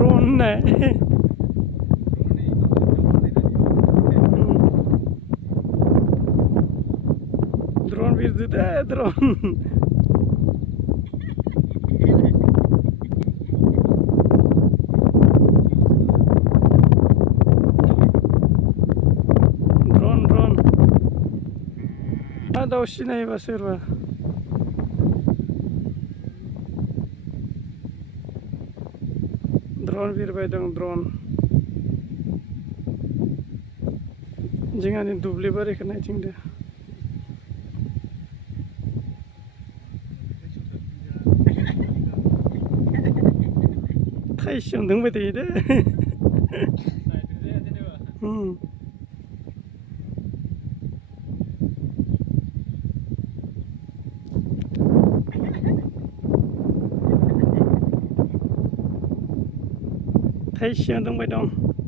drone होननाय drone बिरदो दे drone drone drone मा दाउ सिनायोबा सोरबा ड्रोन बिरबाय दं ड्रोन जोंहानि दुब्लि बारिखौ नायथिंदो थाइसेयावनो दोंबाय थायो दे थाइसेयावनो दोंबाय दं